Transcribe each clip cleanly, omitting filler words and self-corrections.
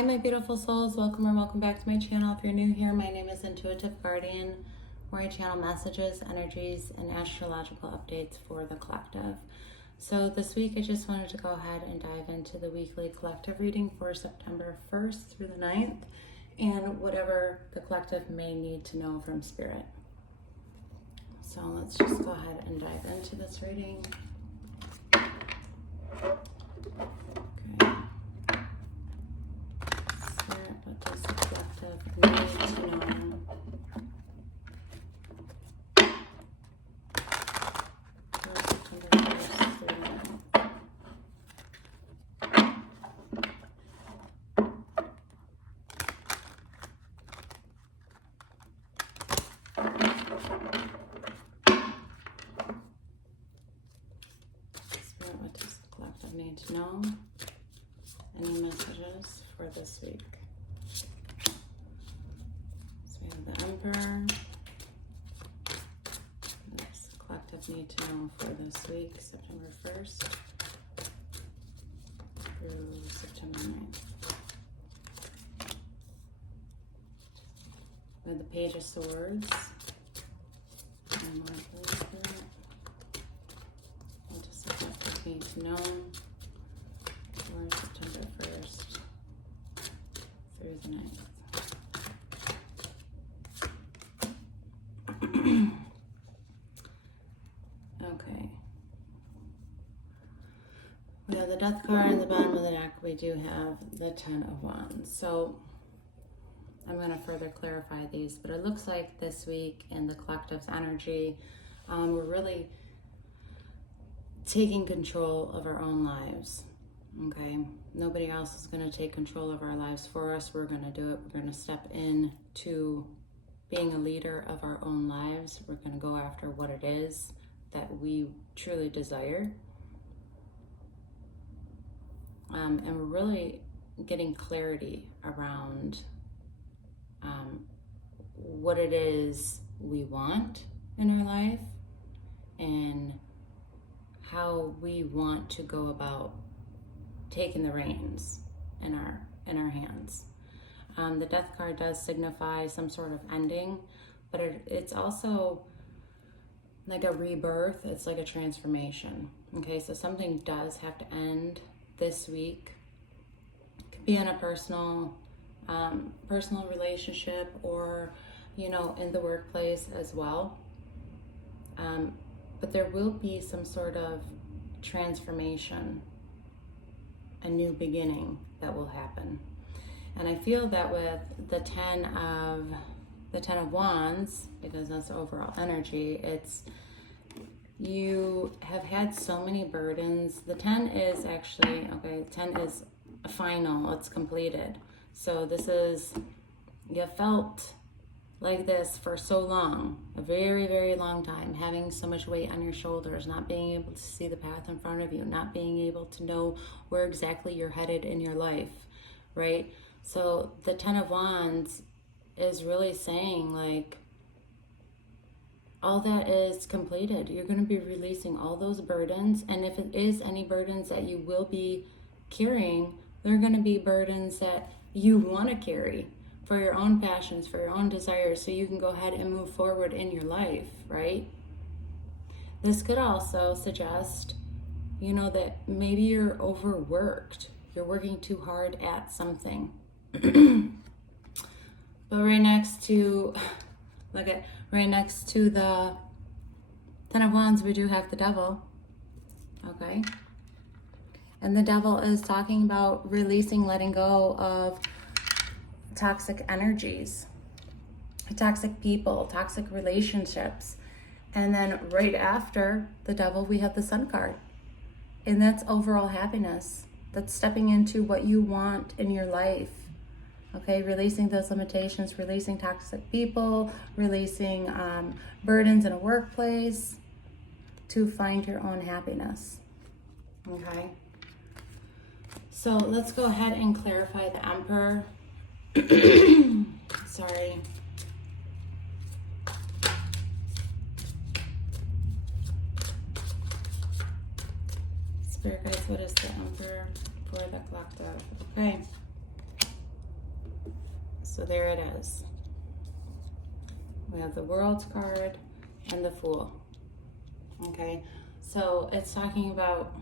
Hi my beautiful souls, welcome or welcome back to my channel. If you're new here, my name is Intuitive Guardian, where I channel messages, energies, and astrological updates for the collective. So this week I just wanted to go ahead and dive into the weekly collective reading for September 1st through the 9th and whatever the collective may need to know from Spirit. So let's just go ahead and dive into this reading. Okay. Spirit, what does the collective need to know? For September 1st through the 9th. Spirit, what does the collective need to know? Any messages for this week? So we have the Emperor. What does the collective need to know for this week, September 1st through September 9th? We have the Page of Swords. And more please, Spirit. What does the collective need to know for September 1st through the 9th? Okay. We have the Death card at the bottom of the deck. We do have the 10 of Wands. So I'm going to further clarify these, but it looks like this week in the collective's energy, we're really taking control of our own lives. Okay, nobody else is going to take control of our lives for us. We're going to do it. We're going to step in to being a leader of our own lives. We're going to go after what it is that we truly desire. And we're really getting clarity around what it is we want in our life and how we want to go about taking the reins in our hands. The Death card does signify some sort of ending, but it's also like a rebirth. It's like a transformation. Okay, so something does have to end this week. It could be in a personal relationship, or in the workplace as well. But there will be some sort of transformation, a new beginning that will happen. And I feel that with the 10 of Wands, because that's the overall energy, it's you have had so many burdens. The 10 is actually, okay, 10 is a final, it's completed. So this is, you felt like this for so long, a very, very long time, having so much weight on your shoulders, not being able to see the path in front of you, not being able to know where exactly you're headed in your life, right? So the 10 of Wands is really saying, like, all that is completed. You're going to be releasing all those burdens, and if it is any burdens that you will be carrying, they're going to be burdens that you want to carry for your own passions, for your own desires, so you can go ahead and move forward in your life, right? This could also suggest, that maybe you're overworked. You're working too hard at something. But right next to the 10 of Wands, we do have the Devil, okay? And the Devil is talking about releasing, letting go of toxic energies, toxic people, toxic relationships. And then right after the Devil, we have the Sun card. And that's overall happiness. That's stepping into what you want in your life. Okay, releasing those limitations, releasing toxic people, releasing burdens in a workplace to find your own happiness. Okay. So let's go ahead and clarify the Emperor. Sorry. Spirit guides, what is the Emperor for the collective? Okay. So there it is. We have the World card and the Fool. Okay, so it's talking about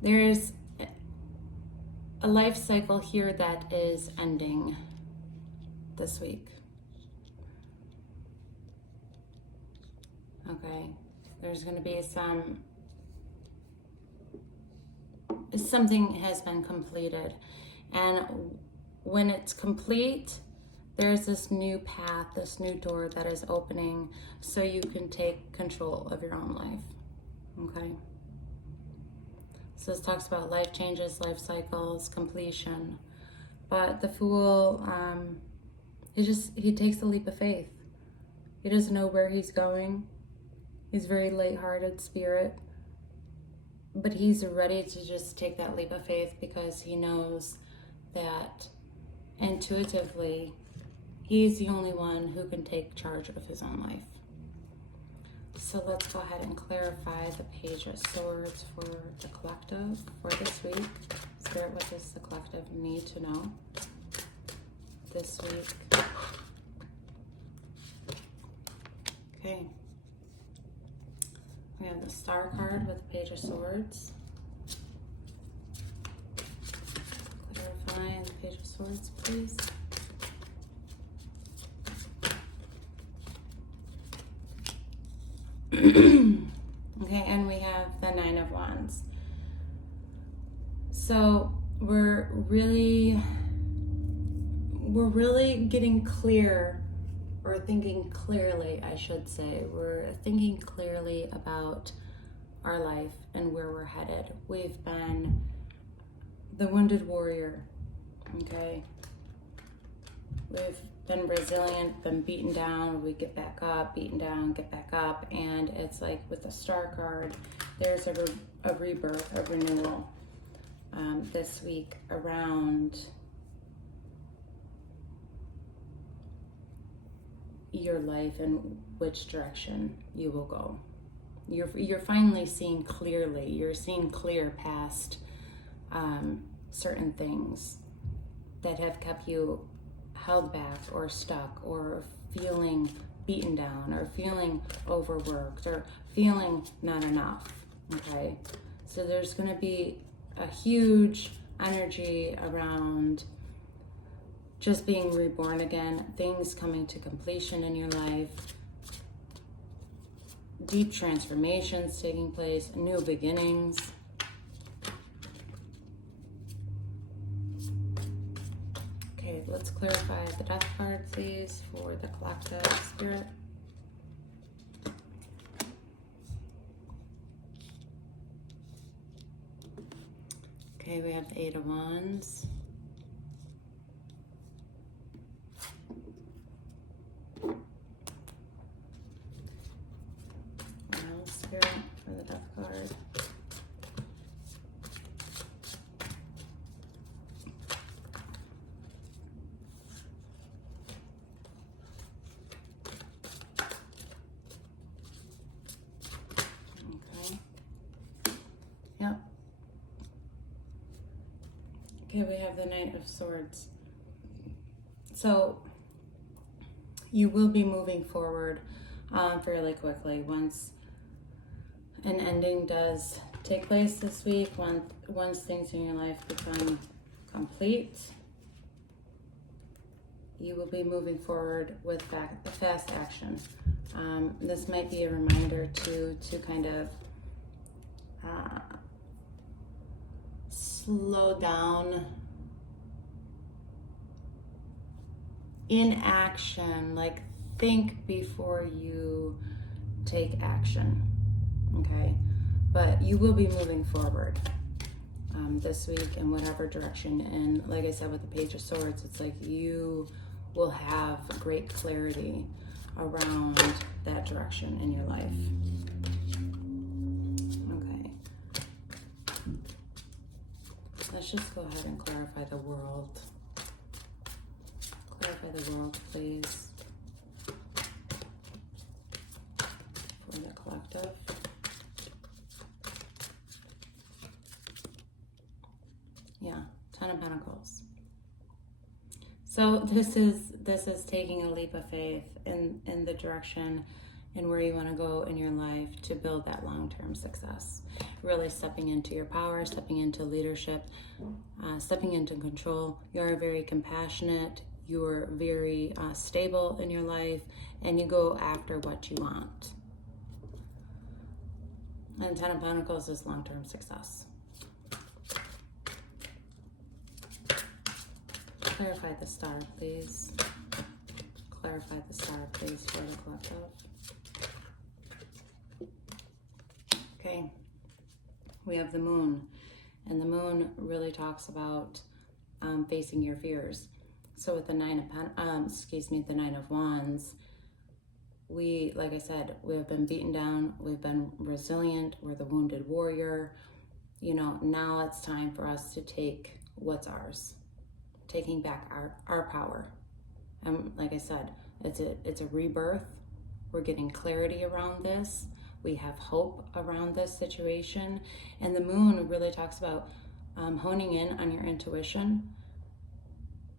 there's a life cycle here that is ending this week. Okay, there's going to be something has been completed, and when it's complete, there's this new path, this new door that is opening so you can take control of your own life. Okay, so this talks about life changes, life cycles, completion. But the Fool, he takes a leap of faith. He doesn't know where he's going. He's a very lighthearted spirit, but he's ready to just take that leap of faith because he knows that intuitively he's the only one who can take charge of his own life. So let's go ahead and clarify the Page of Swords for the collective for this week. Spirit, what does the collective need to know this week? Okay. We have the Star card with the Page of Swords. Clarify the Page of Swords, please. Okay, and we have the Nine of Wands. So we're really getting clear, or thinking clearly, I should say. We're thinking clearly about our life and where we're headed. We've been the wounded warrior, okay? We've been resilient, been beaten down, we get back up, beaten down, get back up, and it's like with the Star card, there's a rebirth, a renewal this week around your life and which direction you will go. You're finally seeing clearly. You're seeing clear past certain things that have kept you held back or stuck or feeling beaten down or feeling overworked or feeling not enough. Okay, so there's going to be a huge energy around just being reborn again, things coming to completion in your life, deep transformations taking place, new beginnings. Okay, let's clarify the Death card, please, for the collective spirit. Okay, we have the Eight of Wands. Spirit for the Death card. Okay. Yep. Okay, we have the Knight of Swords. So you will be moving forward fairly quickly once an ending does take place this week. Once things in your life become complete, you will be moving forward with fast action. This might be a reminder to kind of slow down in action, like think before you take action. Okay, but you will be moving forward this week in whatever direction. And like I said, with the Page of Swords, it's like you will have great clarity around that direction in your life. Okay, let's just go ahead and clarify the World. Clarify the World, please, for the collective. Yeah, Ten of Pentacles. So this is taking a leap of faith in the direction and where you want to go in your life to build that long-term success. Really stepping into your power, stepping into leadership, stepping into control. You're very compassionate, you're very stable in your life, and you go after what you want. And Ten of Pentacles is long-term success. Clarify the star, please. Clarify the star, please, for the collective. Okay, we have the moon, and the moon really talks about facing your fears. So with the the Nine of Wands, we, like I said, we have been beaten down, we've been resilient, we're the wounded warrior. You know, now it's time for us to take what's ours, taking back our power. And like I said, it's a rebirth. We're getting clarity around this. We have hope around this situation. And the moon really talks about honing in on your intuition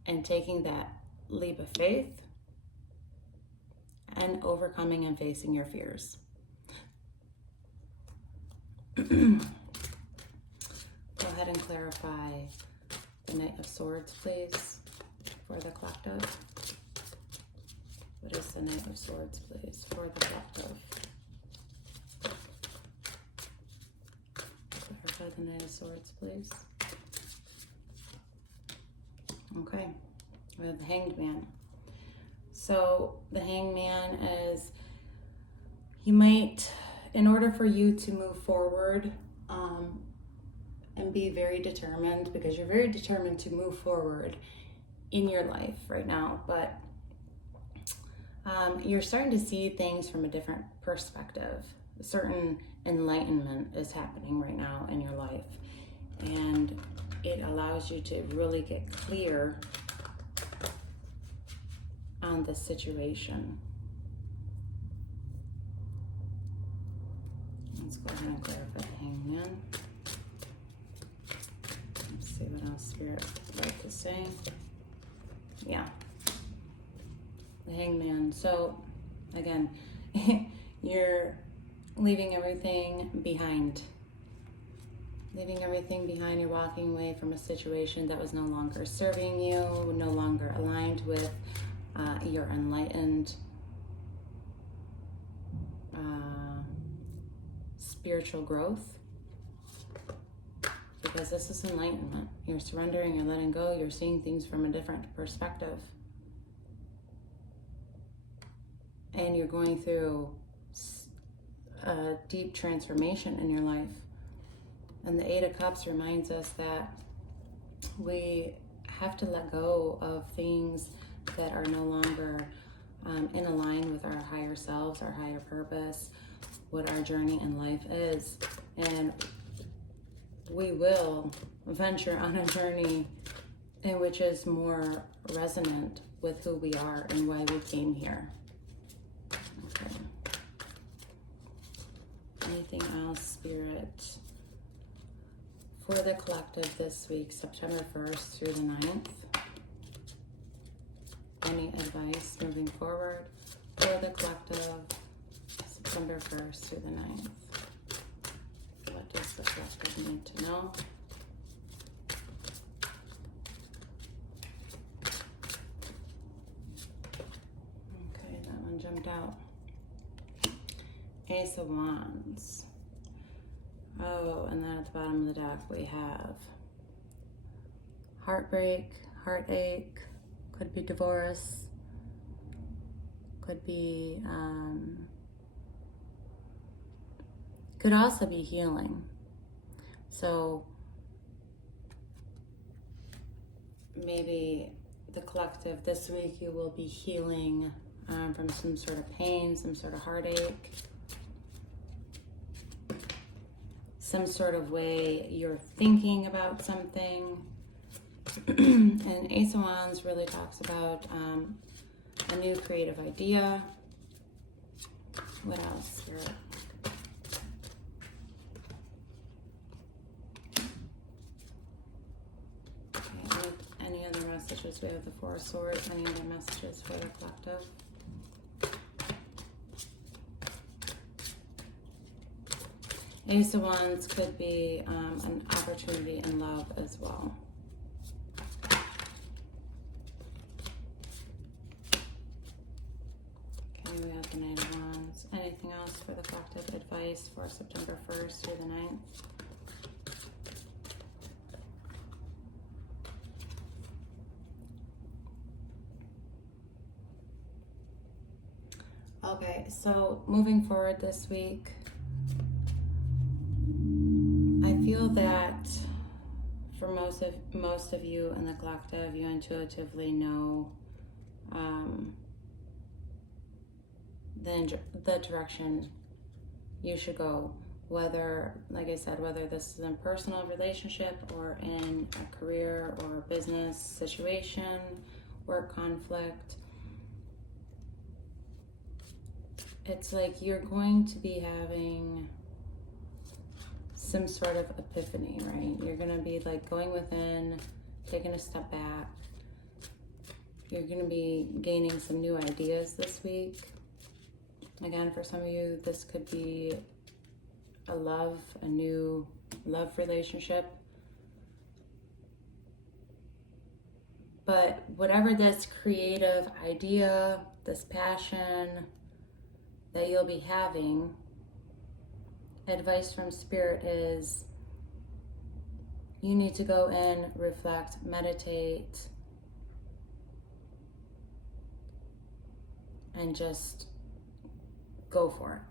and taking that leap of faith and overcoming and facing your fears. Go ahead and clarify the Knight of Swords, please, for the collective. What is the Knight of Swords, please, for the collective? Clarify the Knight of Swords, please. Okay, we have the Hanged Man. So the Hanged Man is, you might, in order for you to move forward and be very determined, because you're very determined to move forward in your life right now, but you're starting to see things from a different perspective. A certain enlightenment is happening right now in your life, and it allows you to really get clear on the situation. Let's go ahead and clarify the Hangman. Let's see what else Spirit would like to say. Yeah. The Hangman. So, again, you're leaving everything behind. Leaving everything behind. You're walking away from a situation that was no longer serving you, no longer aligned with your enlightened spiritual growth. Because this is enlightenment. You're surrendering, you're letting go, you're seeing things from a different perspective. And you're going through a deep transformation in your life. And the Eight of Cups reminds us that we have to let go of things that are no longer in align with our higher selves, our higher purpose, what our journey in life is. And we will venture on a journey in which is more resonant with who we are and why we came here. Okay. Anything else, Spirit, for the collective this week, September 1st through the 9th? Any advice moving forward for the collective, September 1st through the 9th? What does the collective need to know? Okay, that one jumped out. Ace of Wands. Oh, and then at the bottom of the deck we have heartbreak, heartache, could be divorce, could be, could also be healing. So maybe the collective this week, you will be healing from some sort of pain, some sort of heartache, some sort of way you're thinking about something. And Ace of Wands really talks about a new creative idea. What else, Spirit? Okay, any other messages. We have the Four of Swords. Any other messages for the collective? Ace of Wands could be an opportunity in love as well. Okay, we have the Knight of Wands. Anything else for the collective? Advice for September 1st through the 9th? Okay, so moving forward this week, I feel that for most of you in the collective, you intuitively know the direction you should go. Whether, like I said, whether this is in a personal relationship or in a career or business situation, work conflict. It's like you're going to be having some sort of epiphany, right? You're going to be like going within, taking a step back. You're going to be gaining some new ideas this week. Again, for some of you, this could be a new love relationship. But whatever this creative idea, this passion that you'll be having, advice from Spirit is you need to go in, reflect, meditate, and just go for it.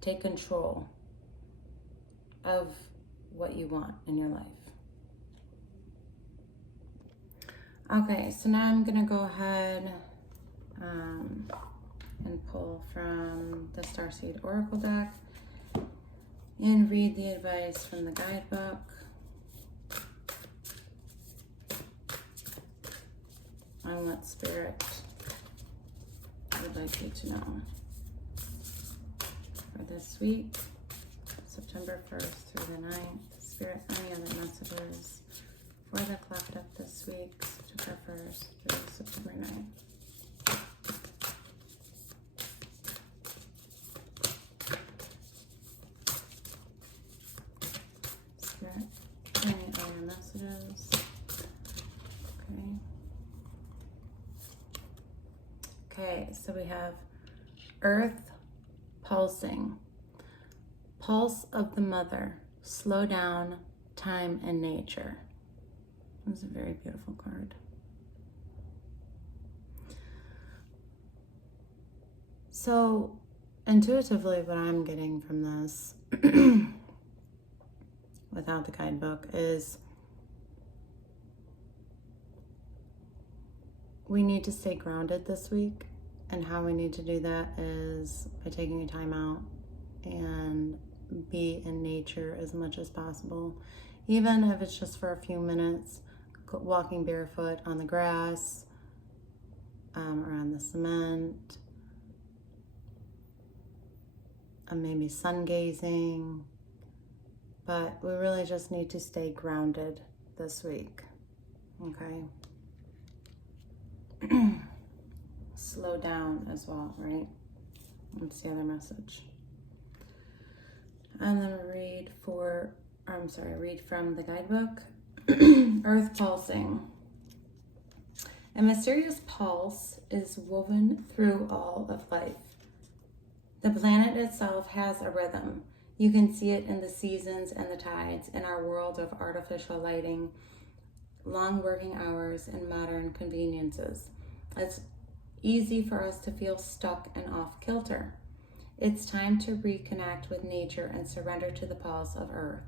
Take control of what you want in your life. Okay, so now I'm gonna go ahead and pull from the Starseed Oracle deck and read the advice from the guidebook. On what Spirit would like you to know for this week, September 1st through the 9th. Spirit, any other messages for the collective this week, September 1st through September 9th. Any other messages? Okay, so we have Earth pulsing. Pulse of the mother. Slow down, time and nature. This is a very beautiful card. So intuitively, what I'm getting from this without the guidebook is we need to stay grounded this week, and how we need to do that is by taking a time out and be in nature as much as possible, even if it's just for a few minutes, walking barefoot on the grass, or on the cement, maybe sun gazing. But we really just need to stay grounded this week, okay? Slow down as well, right? That's the other message. I'm gonna read from the guidebook. Earth pulsing. A mysterious pulse is woven through all of life. The planet itself has a rhythm. You can see it in the seasons and the tides, in our world of artificial lighting, long working hours, and modern conveniences. It's easy for us to feel stuck and off kilter. It's time to reconnect with nature and surrender to the pulse of Earth.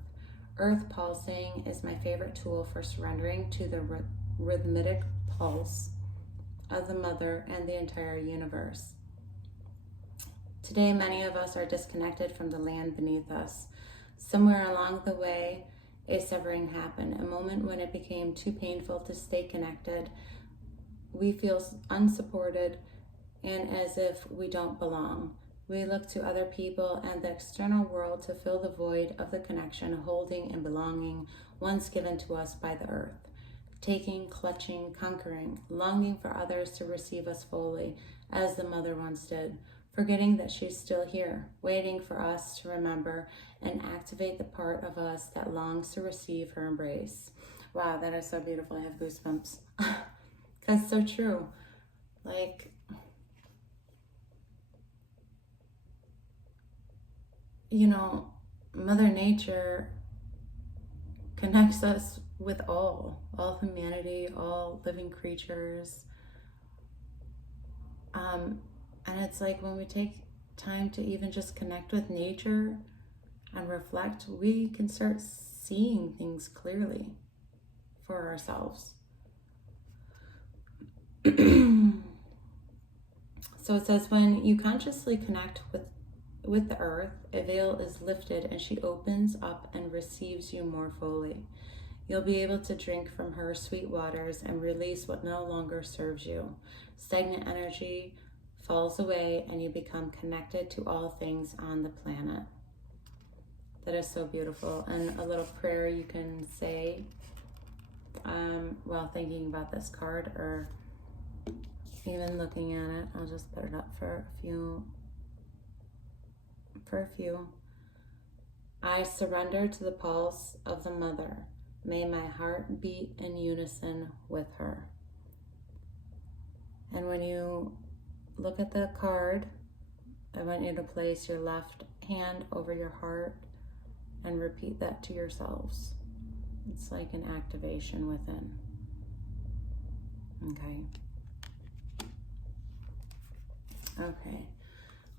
Earth pulsing is my favorite tool for surrendering to the rhythmic pulse of the mother and the entire universe. Today, many of us are disconnected from the land beneath us. Somewhere along the way, a severing happened, a moment when it became too painful to stay connected. We feel unsupported and as if we don't belong. We look to other people and the external world to fill the void of the connection, holding and belonging once given to us by the earth. Taking, clutching, conquering, longing for others to receive us fully, as the mother once did, forgetting that she's still here, waiting for us to remember and activate the part of us that longs to receive her embrace. Wow, that is so beautiful. I have goosebumps. That's so true. Like, you know, Mother Nature connects us with all humanity, all living creatures. And it's like when we take time to even just connect with nature and reflect, we can start seeing things clearly for ourselves. So it says, when you consciously connect with the earth, a veil is lifted and she opens up and receives you more fully. You'll be able to drink from her sweet waters and release what no longer serves you. Stagnant energy falls away and you become connected to all things on the planet. That is so beautiful. And a little prayer you can say while thinking about this card, or even looking at it. I'll just put it up for a few. I surrender to the pulse of the mother. May my heart beat in unison with her. And when you look at the card, I want you to place your left hand over your heart and repeat that to yourselves. It's like an activation within. Okay,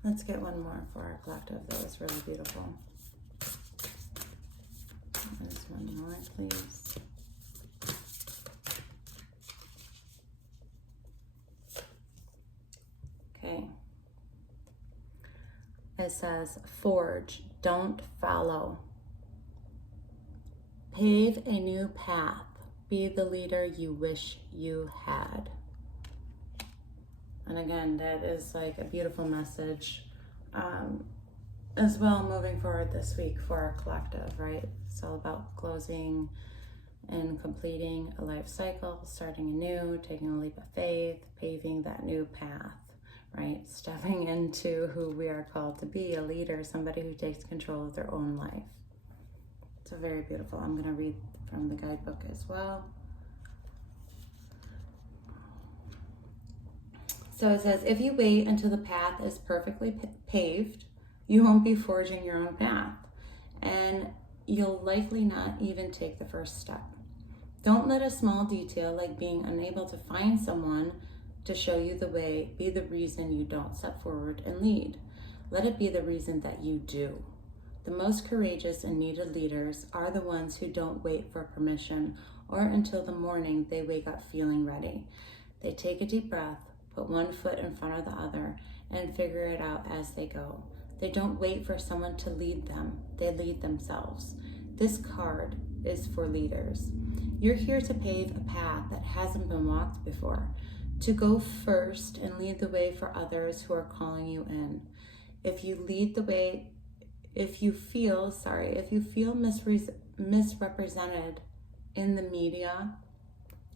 let's get one more for our collective. That was really beautiful. There's one more, please. Okay. It says, forge, don't follow. Pave a new path. Be the leader you wish you had. And again, that is like a beautiful message as well moving forward this week for our collective, right? It's all about closing and completing a life cycle, starting anew, taking a leap of faith, paving that new path, right? Stepping into who we are called to be, a leader, somebody who takes control of their own life. It's very beautiful. I'm going to read from the guidebook as well. So it says, if you wait until the path is perfectly paved, you won't be forging your own path, and you'll likely not even take the first step. Don't let a small detail like being unable to find someone to show you the way be the reason you don't step forward and lead. Let it be the reason that you do. The most courageous and needed leaders are the ones who don't wait for permission or until the morning they wake up feeling ready. They take a deep breath, put one foot in front of the other, and figure it out as they go. They don't wait for someone to lead them. They lead themselves. This card is for leaders. You're here to pave a path that hasn't been walked before, to go first and lead the way for others who are calling you in. If you lead the way, if you feel misrepresented in the media,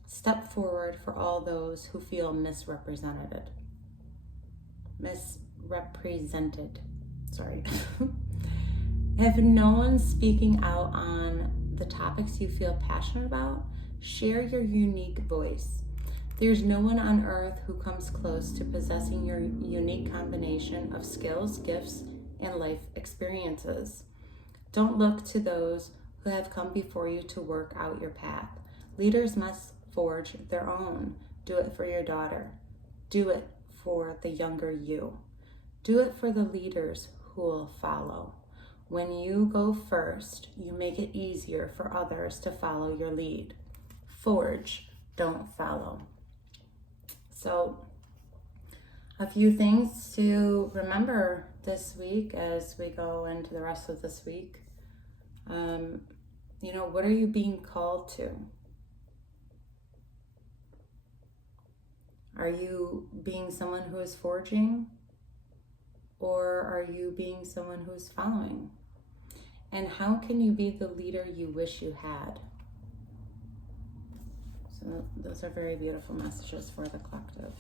step forward for all those who feel misrepresented. If no one's speaking out on the topics you feel passionate about, share your unique voice. There's no one on earth who comes close to possessing your unique combination of skills, gifts, and life experiences. Don't look to those who have come before you to work out your path. Leaders must forge their own. Do it for your daughter. Do it for the younger you. Do it for the leaders who will follow. When you go first, you make it easier for others to follow your lead. Forge, don't follow. So, a few things to remember this week as we go into the rest of this week. What are you being called to? Are you being someone who is forging? or are you being someone who's following? And how can you be the leader you wish you had? So those are very beautiful messages for the collective.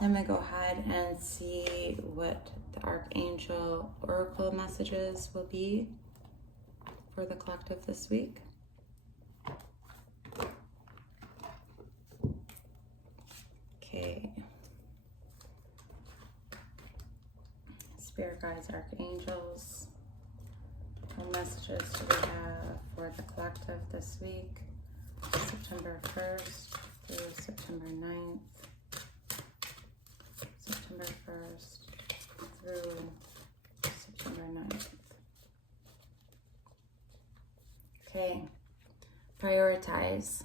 I'm going to go ahead and see what the Archangel Oracle messages will be for the collective this week. Okay. Spirit guides, archangels. What messages do we have for the collective this week? September 1st through September 9th. September 1st through September 9th. Okay. Prioritize.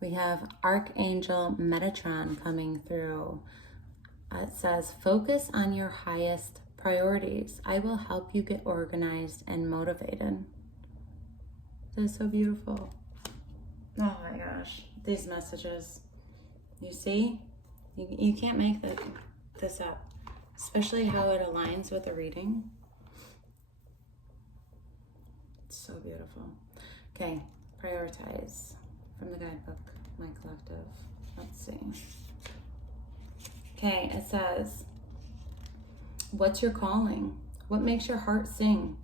We have Archangel Metatron coming through. It says, focus on your highest priorities. I will help you get organized and motivated. That is so beautiful. Oh my gosh, these messages. You see? You can't make this up, especially how it aligns with the reading. It's so beautiful. Okay, prioritize from the guidebook, my collective. Let's see. Okay, it says, what's your calling? What makes your heart sing?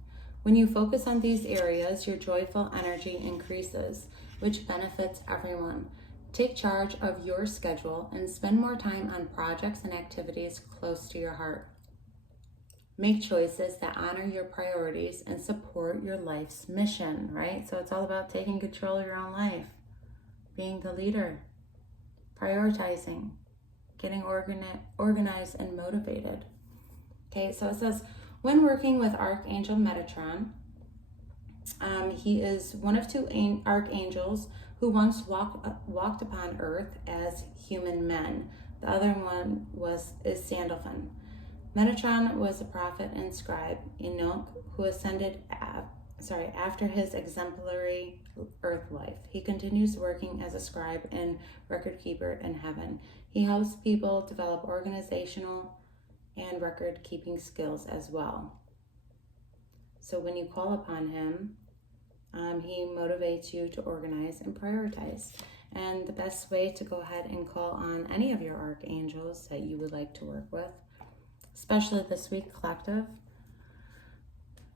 When you focus on these areas, your joyful energy increases, which benefits everyone. Take charge of your schedule and spend more time on projects and activities close to your heart. Make choices that honor your priorities and support your life's mission, right? So it's all about taking control of your own life, being the leader, prioritizing, getting organized and motivated. Okay, so it says, when working with Archangel Metatron, he is one of two archangels who once walked upon earth as human men. The other one is Sandalphon. Metatron was a prophet and scribe, Enoch, who ascended after his exemplary earth life. He continues working as a scribe and record keeper in heaven. He helps people develop organizational and record keeping skills as well. So when you call upon him, he motivates you to organize and prioritize. And the best way to go ahead and call on any of your archangels that you would like to work with, especially this week, collective,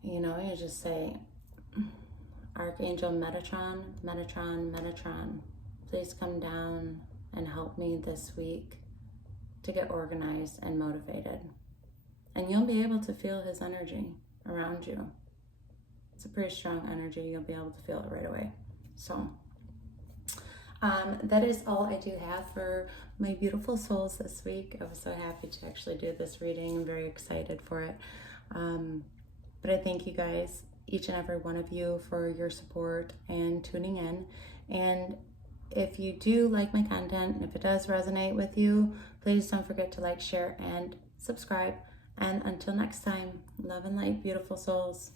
you just say, Archangel Metatron, Metatron, Metatron, please come down and help me this week to get organized and motivated. And you'll be able to feel his energy around you. It's a pretty strong energy. You'll be able to feel it right away. So that is all I do have for my beautiful souls this week. I was so happy to actually do this reading. I'm very excited for it. But I thank you guys, each and every one of you, for your support and tuning in. And if you do like my content, and if it does resonate with you, please don't forget to like, share, and subscribe. And until next time, love and light, beautiful souls.